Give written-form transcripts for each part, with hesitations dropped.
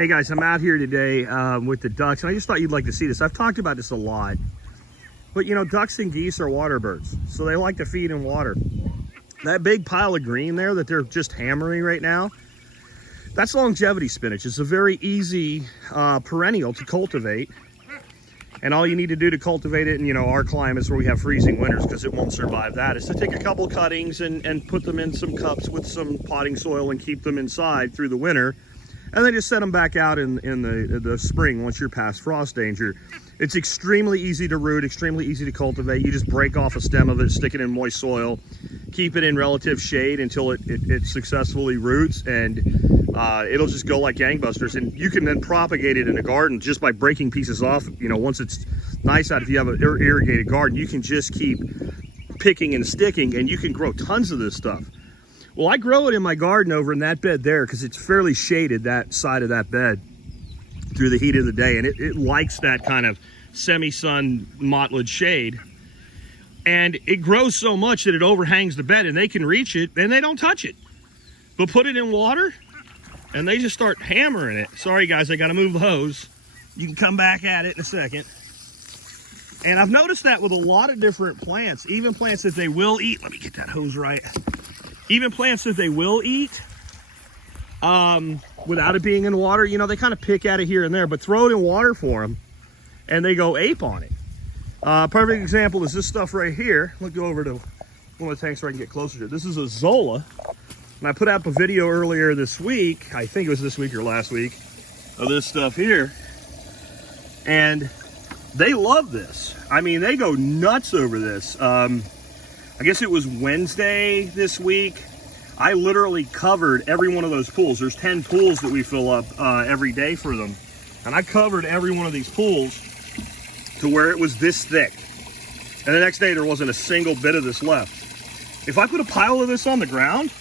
Hey guys, I'm out here today with the ducks, and I just thought you'd like to see this. I've talked about this a lot, but you know, ducks and geese are water birds, so they like to feed in water. That big pile of green there that they're just hammering right now, that's longevity spinach. It's a very easy perennial to cultivate, and all you need to do to cultivate it in, you know, our climates where we have freezing winters, because it won't survive that, is to take a couple cuttings and put them in some cups with some potting soil and keep them inside through the winter. And then just set them back out in the spring once you're past frost danger. It's extremely easy to root, extremely easy to cultivate. You just break off a stem of it, stick it in moist soil, keep it in relative shade until it successfully roots, and it'll just go like gangbusters. And you can then propagate it in a garden just by breaking pieces off. You know, once it's nice out, if you have an irrigated garden, you can just keep picking and sticking, and you can grow tons of this stuff. Well, I grow it in my garden over in that bed there because it's fairly shaded, that side of that bed, through the heat of the day, and it likes that kind of semi-sun mottled shade. And it grows so much that it overhangs the bed, and they can reach it and they don't touch it. But put it in water and they just start hammering it. Sorry guys, I gotta move the hose. You can come back at it in a second. And I've noticed that with a lot of different plants, even plants that they will eat. Let me get that hose right. Even plants that they will eat without it being in water, you know, they kind of pick at it here and there, but throw it in water for them and they go ape on it. Perfect example is this stuff right here. Let's go over to one of the tanks so I can get closer to it. This is azolla, and I put up a video earlier this week, I think it was this week or last week, of this stuff here, and they love this. I mean, they go nuts over this. I guess it was Wednesday this week. I literally covered every one of those pools. There's 10 pools that we fill up every day for them. And I covered every one of these pools to where it was this thick. And the next day there wasn't a single bit of this left. If I put a pile of this on the ground,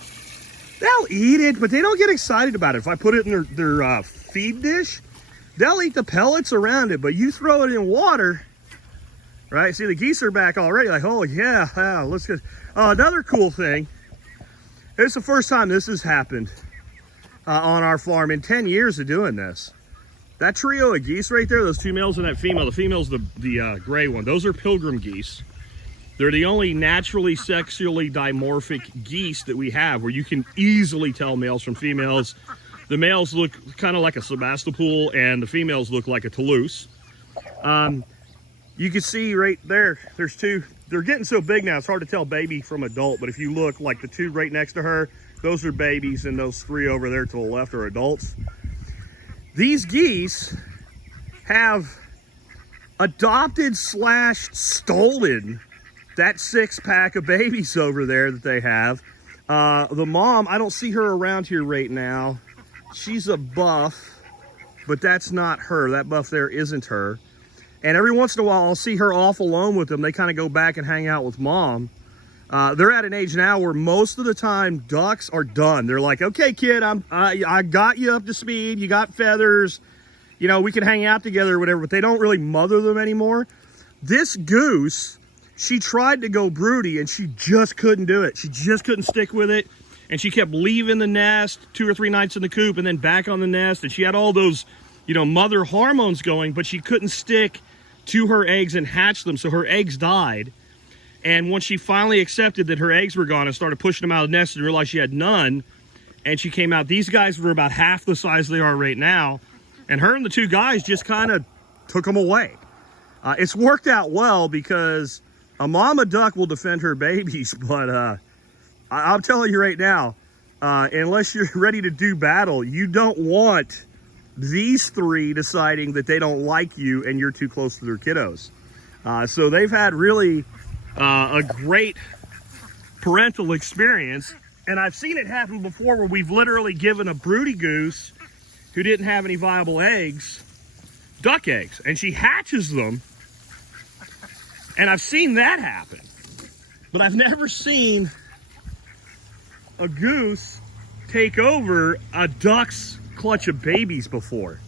they'll eat it, but they don't get excited about it. If I put it in their feed dish, they'll eat the pellets around it, but you throw it in water, right? See, the geese are back already, like, oh yeah, let's get. Another cool thing, it's the first time this has happened on our farm in 10 years of doing this. That trio of geese right there, those two males and that female, the female's the gray one, those are pilgrim geese. They're the only naturally sexually dimorphic geese that we have where you can easily tell males from females. The males look kind of like a Sebastopol and the females look like a Toulouse. You can see right there, there's two. They're getting so big now, it's hard to tell baby from adult, but if you look, like the two right next to her, those are babies, and those three over there to the left are adults. These geese have adopted / stolen that 6-pack of babies over there that they have. The mom, I don't see her around here right now. She's a buff, but that's not her. That buff there isn't her. And every once in a while, I'll see her off alone with them. They kind of go back and hang out with mom. They're at an age now where most of the time ducks are done. They're like, okay, kid, I got you up to speed. You got feathers. You know, we can hang out together or whatever, but they don't really mother them anymore. This goose, she tried to go broody and she just couldn't do it. She just couldn't stick with it. And she kept leaving the nest 2 or 3 nights in the coop and then back on the nest. And she had all those, you know, mother hormones going, but she couldn't stick to her eggs and hatch them, so her eggs died. And once she finally accepted that her eggs were gone and started pushing them out of the nest and realized she had none, and she came out, these guys were about half the size they are right now, and her and the two guys just kind of took them away. It's worked out well because a mama duck will defend her babies, but I'm telling you right now, unless you're ready to do battle, you don't want these three deciding that they don't like you and you're too close to their kiddos. So they've had really a great parental experience, and I've seen it happen before where we've literally given a broody goose who didn't have any viable eggs, duck eggs, and she hatches them, and I've seen that happen. But I've never seen a goose take over a duck's clutch of babies before,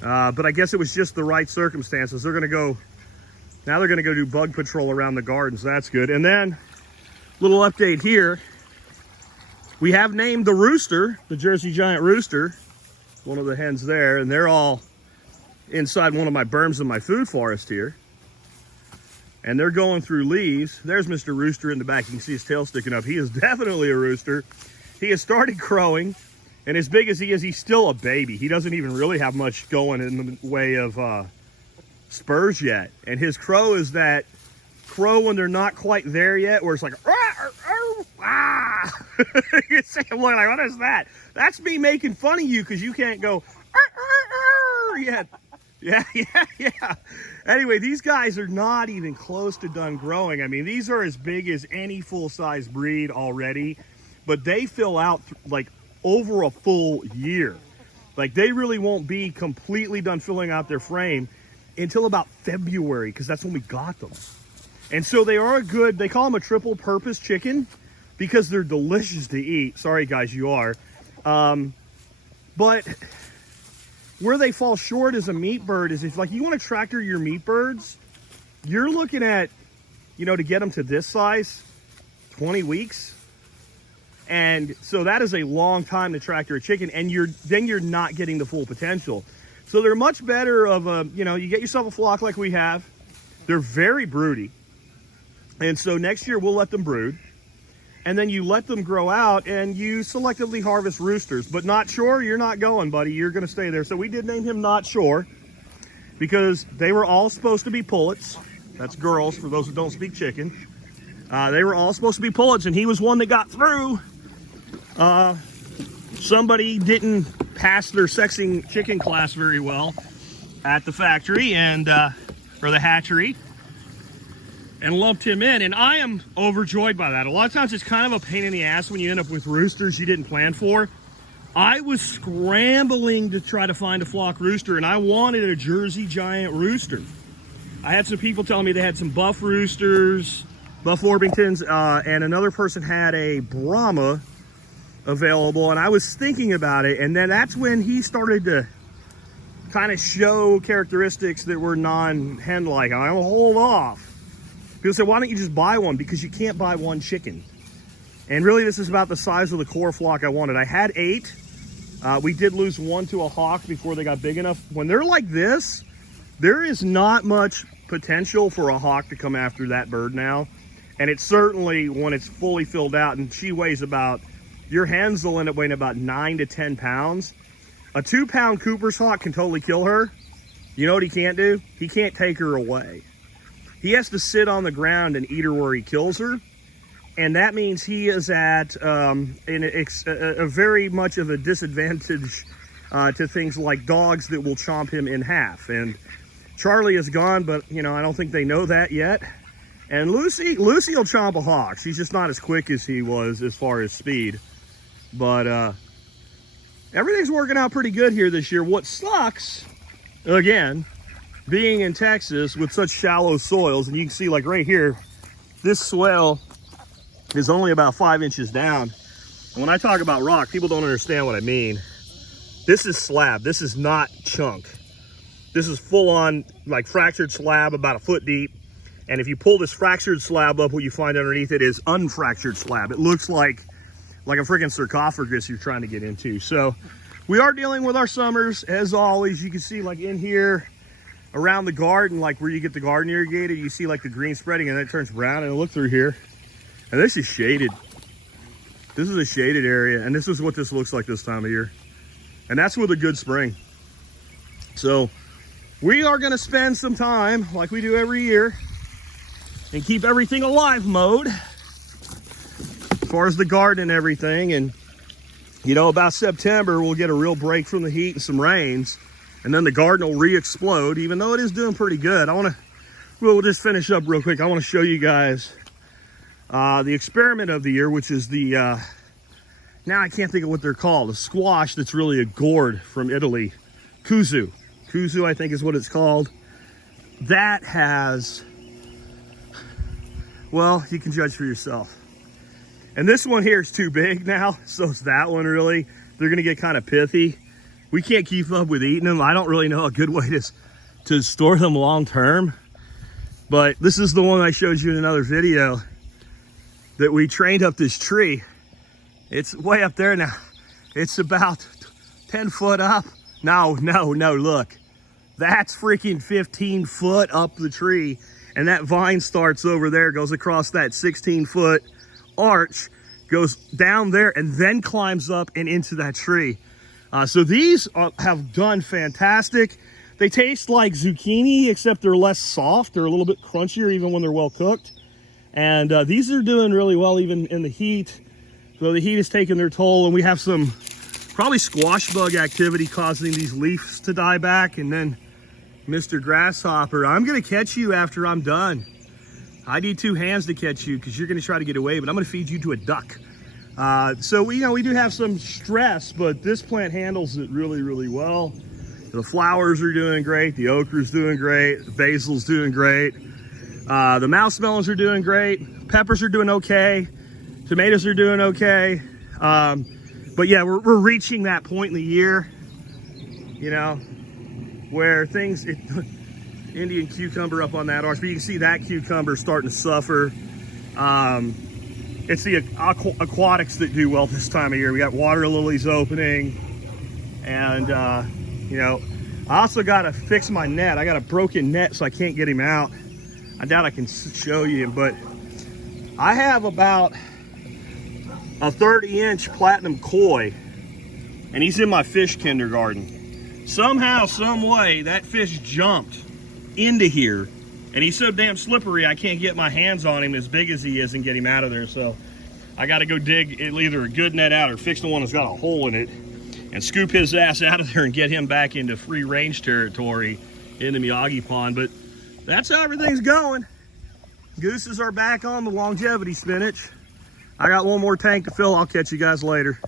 but I guess it was just the right circumstances. They're gonna go do bug patrol around the garden, so that's good. And then little update here, we have named the rooster, the Jersey Giant rooster, one of the hens there, and they're all inside one of my berms in my food forest here. And they're going through leaves. There's Mr. Rooster in the back. You can see his tail sticking up. He is definitely a rooster. He has started crowing, and as big as he is, he's still a baby. He doesn't even really have much going in the way of spurs yet. And his crow is that crow when they're not quite there yet, where it's like, ah. You say, I'm like, what is that? That's me making fun of you because you can't go yet. Yeah. Anyway, these guys are not even close to done growing. I mean, these are as big as any full-size breed already, but they fill out like over a full year. Like, they really won't be completely done filling out their frame until about February, because that's when we got them. And so they are a good, they call them a triple purpose chicken because they're delicious to eat. Sorry guys, you are. But where they fall short as a meat bird is if like you want to tractor your meat birds, you're looking at, you know, to get them to this size, 20 weeks. And so that is a long time to tractor a chicken, and then you're not getting the full potential. So they're much better of a, you know, you get yourself a flock like we have. They're very broody. And so next year we'll let them brood. And then you let them grow out and you selectively harvest roosters. But Not Sure, you're not going, buddy. You're going to stay there. So we did name him Not Sure because they were all supposed to be pullets. That's girls, for those who don't speak chicken. They were all supposed to be pullets, and he was one that got through. Somebody didn't pass their sexing chicken class very well at the factory and or the hatchery, and lumped him in, and I am overjoyed by that. A lot of times it's kind of a pain in the ass when you end up with roosters you didn't plan for. I was scrambling to try to find a flock rooster, and I wanted a Jersey giant rooster. I had some people telling me they had some buff roosters, buff Orpingtons, and another person had a Brahma available, and I was thinking about it, and then that's when he started to kind of show characteristics that were non-hen-like. I'm gonna hold off. People say, why don't you just buy one? Because you can't buy one chicken. And really, this is about the size of the core flock I wanted. I had 8. We did lose 1 to a hawk before they got big enough. When they're like this, there is not much potential for a hawk to come after that bird now. And it's certainly when it's fully filled out, and she weighs about, your hens will end up weighing about 9 to 10 pounds. A 2-pound Cooper's hawk can totally kill her. You know what he can't do? He can't take her away. He has to sit on the ground and eat her where he kills her. And that means he is at a very much of a disadvantage to things like dogs that will chomp him in half. And Charlie is gone, but you know, I don't think they know that yet. And Lucy will chomp a hawk. She's just not as quick as he was as far as speed. But everything's working out pretty good here this year. What sucks, again, being in Texas with such shallow soils, and you can see like right here, this swale is only about 5 inches down. And when I talk about rock, people don't understand what I mean. This is slab, this is not chunk. This is full on like fractured slab about 1 foot deep. And if you pull this fractured slab up, what you find underneath it is unfractured slab. It looks like a freaking sarcophagus you're trying to get into. So we are dealing with our summers as always. You can see like in here, around the garden, like where you get the garden irrigated, you see like the green spreading and then it turns brown. And look through here, and this is shaded. This is a shaded area, and this is what this looks like this time of year. And that's with a good spring. So we are gonna spend some time, like we do every year, and keep everything alive mode as far as the garden and everything. And you know, about September, we'll get a real break from the heat and some rains. And then the garden will re-explode, even though it is doing pretty good. We'll just finish up real quick. I want to show you guys the experiment of the year, which is the, now I can't think of what they're called, a squash that's really a gourd from Italy. Kuzu, I think is what it's called. That has, well, you can judge for yourself. And this one here is too big now, so it's that one really. They're gonna get kind of pithy. We can't keep up with eating them. I don't really know a good way to store them long term. But this is the one I showed you in another video that we trained up this tree. It's way up there now. It's about 10 foot up. No, look. That's freaking 15 foot up the tree. And that vine starts over there, goes across that 16-foot arch, goes down there, and then climbs up and into that tree. So these have done fantastic. They taste like zucchini, except they're less soft. They're a little bit crunchier even when they're well cooked. And these are doing really well even in the heat. So the heat is taking their toll, and we have some probably squash bug activity causing these leaves to die back. And then Mr. Grasshopper, I'm gonna catch you after I'm done. I need 2 hands to catch you because you're gonna try to get away, but I'm gonna feed you to a duck. So we do have some stress, but this plant handles it really, really well. The flowers are doing great. The okra's doing great. The basil's doing great. The mouse melons are doing great. Peppers are doing okay. Tomatoes are doing okay. But yeah, we're reaching that point in the year, you know, where things, Indian cucumber up on that arch, but you can see that cucumber starting to suffer. It's the aquatics that do well this time of year. We got water lilies opening, and you know, I also got to fix my net. I got a broken net, so I can't get him out. I doubt I can show you, but I have about a 30-inch platinum koi, and he's in my fish kindergarten. Somehow, some way, that fish jumped into here, and he's so damn slippery I can't get my hands on him as big as he is and get him out of there. So I got to go dig either a good net out or fix the one that's got a hole in it and scoop his ass out of there and get him back into free range territory in the Miyagi pond. But that's how everything's going. Gooses are back on the longevity spinach. I got one more tank to fill. I'll catch you guys later.